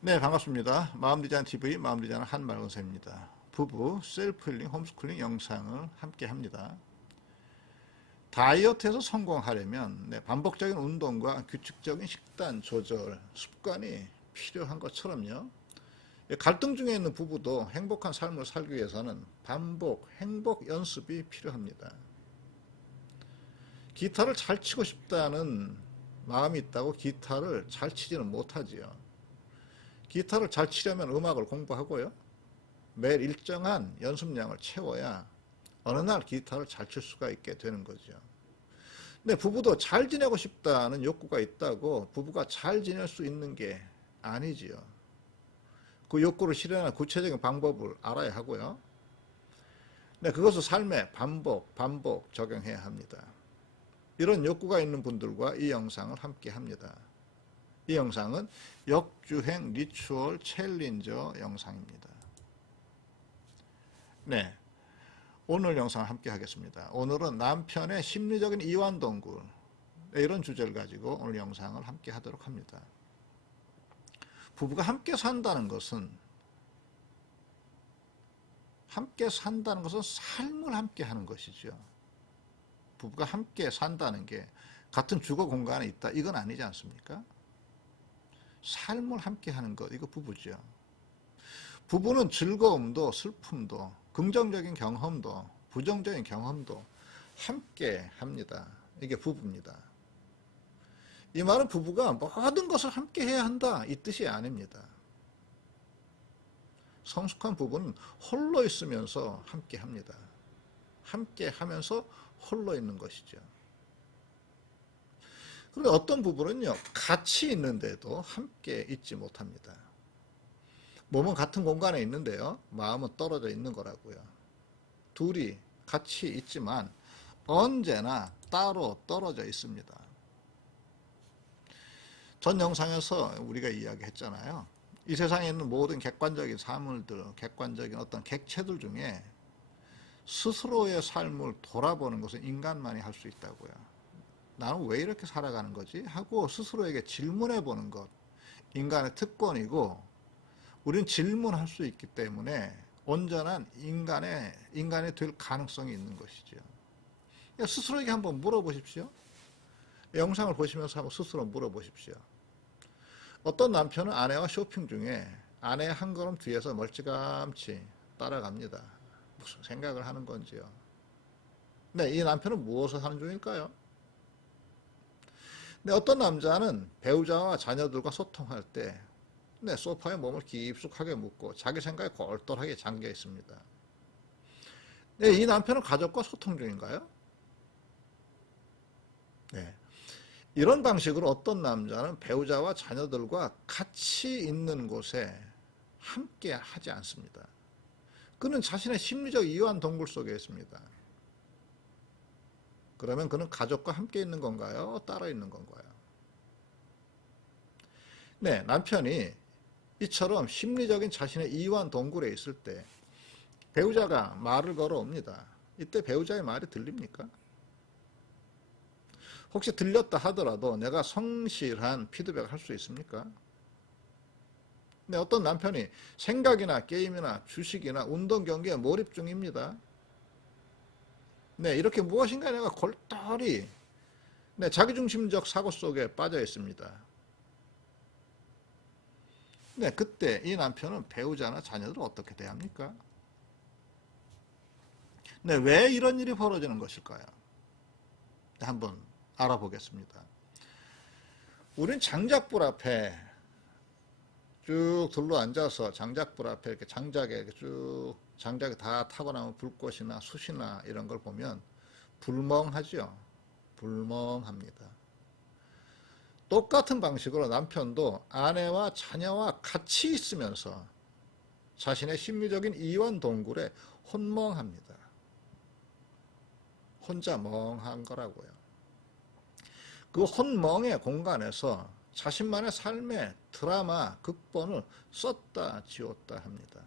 네, 반갑습니다. 마음디자인TV 마음디자인 한말건사입니다. 부부 셀프힐링 홈스쿨링 영상을 함께 합니다. 다이어트에서 성공하려면 반복적인 운동과 규칙적인 식단 조절, 습관이 필요한 것처럼요. 갈등 중에 있는 부부도 행복한 삶을 살기 위해서는 반복, 행복 연습이 필요합니다. 기타를 잘 치고 싶다는 마음이 있다고 기타를 잘 치지는 못하지요. 기타를 잘 치려면 음악을 공부하고요. 매일 일정한 연습량을 채워야 어느 날 기타를 잘 칠 수가 있게 되는 거죠. 근데 부부도 잘 지내고 싶다는 욕구가 있다고 부부가 잘 지낼 수 있는 게 아니지요. 그 욕구를 실현하는 구체적인 방법을 알아야 하고요. 근데 그것을 삶에 반복 적용해야 합니다. 이런 욕구가 있는 분들과 이 영상을 함께 합니다. 이 영상은 역주행 리추얼 챌린저 영상입니다. 네, 오늘 영상을 함께 하겠습니다. 오늘은 남편의 심리적인 이완동굴, 이런 주제를 가지고 오늘 영상을 함께 하도록 합니다. 부부가 함께 산다는 것은 삶을 함께 하는 것이죠. 부부가 함께 산다는 게 같은 주거 공간에 있다, 이건 아니지 않습니까? 삶을 함께 하는 것, 이거 부부죠. 부부는 즐거움도 슬픔도 긍정적인 경험도 부정적인 경험도 함께 합니다. 이게 부부입니다. 이 말은 부부가 모든 것을 함께 해야 한다, 이 뜻이 아닙니다. 성숙한 부부는 홀로 있으면서 함께 합니다. 함께 하면서 홀로 있는 것이죠. 그런데 어떤 부부는요, 같이 있는데도 함께 있지 못합니다. 몸은 같은 공간에 있는데요, 마음은 떨어져 있는 거라고요. 둘이 같이 있지만 언제나 따로 떨어져 있습니다. 전 영상에서 우리가 이야기했잖아요. 이 세상에 있는 모든 객관적인 사물들, 객관적인 어떤 객체들 중에 스스로의 삶을 돌아보는 것은 인간만이 할 수 있다고요. 나는 왜 이렇게 살아가는 거지? 하고 스스로에게 질문해 보는 것, 인간의 특권이고, 우리는 질문할 수 있기 때문에 온전한 인간이 될 가능성이 있는 것이죠. 스스로에게 한번 물어보십시오. 영상을 보시면서 한번 스스로 물어보십시오. 어떤 남편은 아내와 쇼핑 중에 아내의 한 걸음 뒤에서 멀찌감치 따라갑니다. 무슨 생각을 하는 건지요. 네, 이 남편은 무엇을 하는 중일까요? 네, 어떤 남자는 배우자와 자녀들과 소통할 때 소파에 몸을 깊숙하게 묻고 자기 생각에 골똘하게 잠겨 있습니다. 네, 이 남편은 가족과 소통 중인가요? 네. 이런 방식으로 어떤 남자는 배우자와 자녀들과 같이 있는 곳에 함께 하지 않습니다. 그는 자신의 심리적 이완 동굴 속에 있습니다. 그러면 그는 가족과 함께 있는 건가요? 따로 있는 건가요? 네, 남편이 이처럼 심리적인 자신의 이완 동굴에 있을 때 배우자가 말을 걸어옵니다. 이때 배우자의 말이 들립니까? 혹시 들렸다 하더라도 내가 성실한 피드백을 할 수 있습니까? 네, 어떤 남편이 생각이나 게임이나 주식이나 운동 경기에 몰입 중입니다. 네, 이렇게 무엇인가 내가 골똘히 자기중심적 사고 속에 빠져 있습니다. 네, 그때 이 남편은 배우자나 자녀들을 어떻게 대합니까? 네, 왜 이런 일이 벌어지는 것일까요? 네, 한번 알아보겠습니다. 우린 장작불 앞에 쭉 둘러앉아서 장작불 앞에 이렇게 장작이 다 타고 나면 불꽃이나 숯이나 이런 걸 보면 불멍하죠. 불멍합니다. 똑같은 방식으로 남편도 아내와 자녀와 같이 있으면서 자신의 심리적인 이완 동굴에 혼멍합니다. 혼자 멍한 거라고요. 그 혼멍의 공간에서 자신만의 삶의 드라마, 극본을 썼다 지웠다 합니다.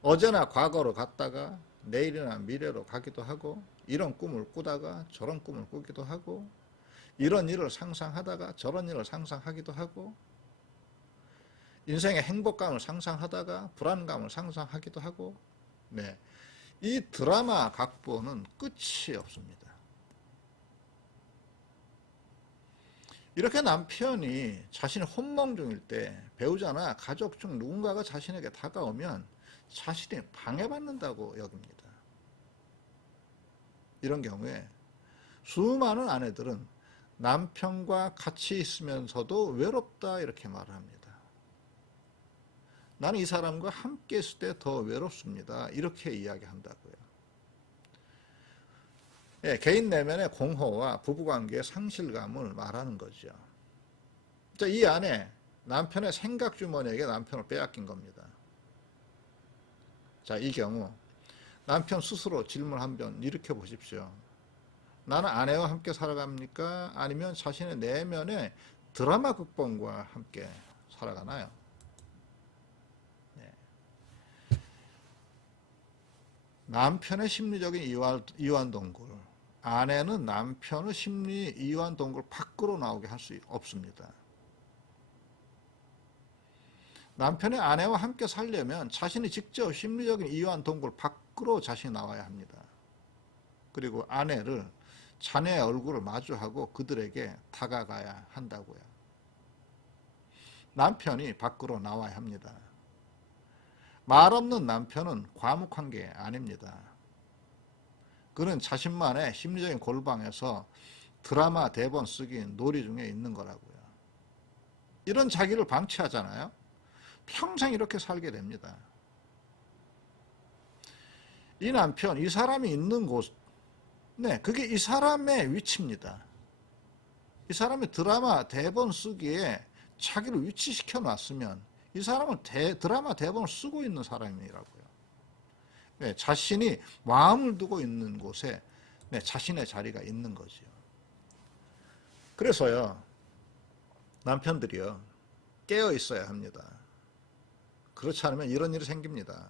어제나 과거로 갔다가 내일이나 미래로 가기도 하고, 이런 꿈을 꾸다가 저런 꿈을 꾸기도 하고, 이런 일을 상상하다가 저런 일을 상상하기도 하고, 인생의 행복감을 상상하다가 불안감을 상상하기도 하고, 네. 이 드라마 각본은 끝이 없습니다. 이렇게 남편이 자신의 혼몽 중일 때 배우자나 가족 중 누군가가 자신에게 다가오면 자신이 방해받는다고 여깁니다. 이런 경우에 수많은 아내들은 남편과 같이 있으면서도 외롭다 이렇게 말을 합니다. 나는 이 사람과 함께 있을 때 더 외롭습니다. 이렇게 이야기한다고요. 예, 개인 내면의 공허와 부부관계의 상실감을 말하는 거죠. 이 안에 남편의 생각 주머니에게 남편을 빼앗긴 겁니다. 자, 이 경우 남편 스스로 질문 한번 일으켜 보십시오. 나는 아내와 함께 살아갑니까? 아니면 자신의 내면의 드라마 극본과 함께 살아가나요? 네. 남편의 심리적인 이완 동굴, 아내는 남편의 심리 이완 동굴 밖으로 나오게 할 수 없습니다. 남편의 아내와 함께 살려면 자신이 직접 심리적인 이완 동굴 밖으로 자신이 나와야 합니다. 그리고 아내를 자녀의 얼굴을 마주하고 그들에게 다가가야 한다고요. 남편이 밖으로 나와야 합니다. 말 없는 남편은 과묵한 게 아닙니다. 그는 자신만의 심리적인 골방에서 드라마 대본 쓰기 놀이 중에 있는 거라고요. 이런 자기를 방치하잖아요. 평생 이렇게 살게 됩니다. 이 남편, 이 사람이 있는 곳, 네, 그게 이 사람의 위치입니다. 이 사람이 드라마 대본 쓰기에 자기를 위치시켜 놨으면 이 사람은 드라마 대본을 쓰고 있는 사람이라고요. 네, 자신이 마음을 두고 있는 곳에 네, 자신의 자리가 있는 거죠. 그래서요, 남편들이요, 깨어 있어야 합니다. 그렇지 않으면 이런 일이 생깁니다.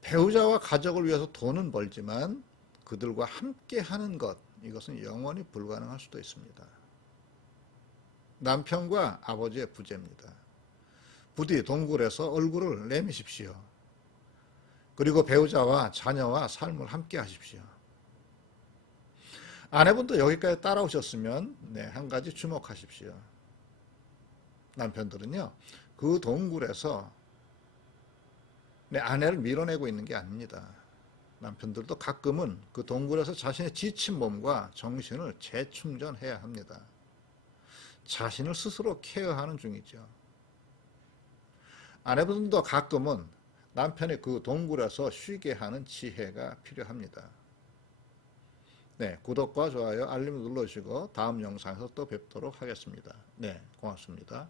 배우자와 가족을 위해서 돈은 벌지만 그들과 함께 하는 것, 이것은 영원히 불가능할 수도 있습니다. 남편과 아버지의 부재입니다. 부디 동굴에서 얼굴을 내미십시오. 그리고 배우자와 자녀와 삶을 함께 하십시오. 아내분도 여기까지 따라오셨으면 네, 한 가지 주목하십시오. 남편들은요, 그 동굴에서 내 아내를 밀어내고 있는 게 아닙니다. 남편들도 가끔은 그 동굴에서 자신의 지친 몸과 정신을 재충전해야 합니다. 자신을 스스로 케어하는 중이죠. 아내분도 가끔은 남편의 그 동굴에서 쉬게 하는 지혜가 필요합니다. 네, 구독과 좋아요, 알림 눌러주시고 다음 영상에서 또 뵙도록 하겠습니다. 네, 고맙습니다.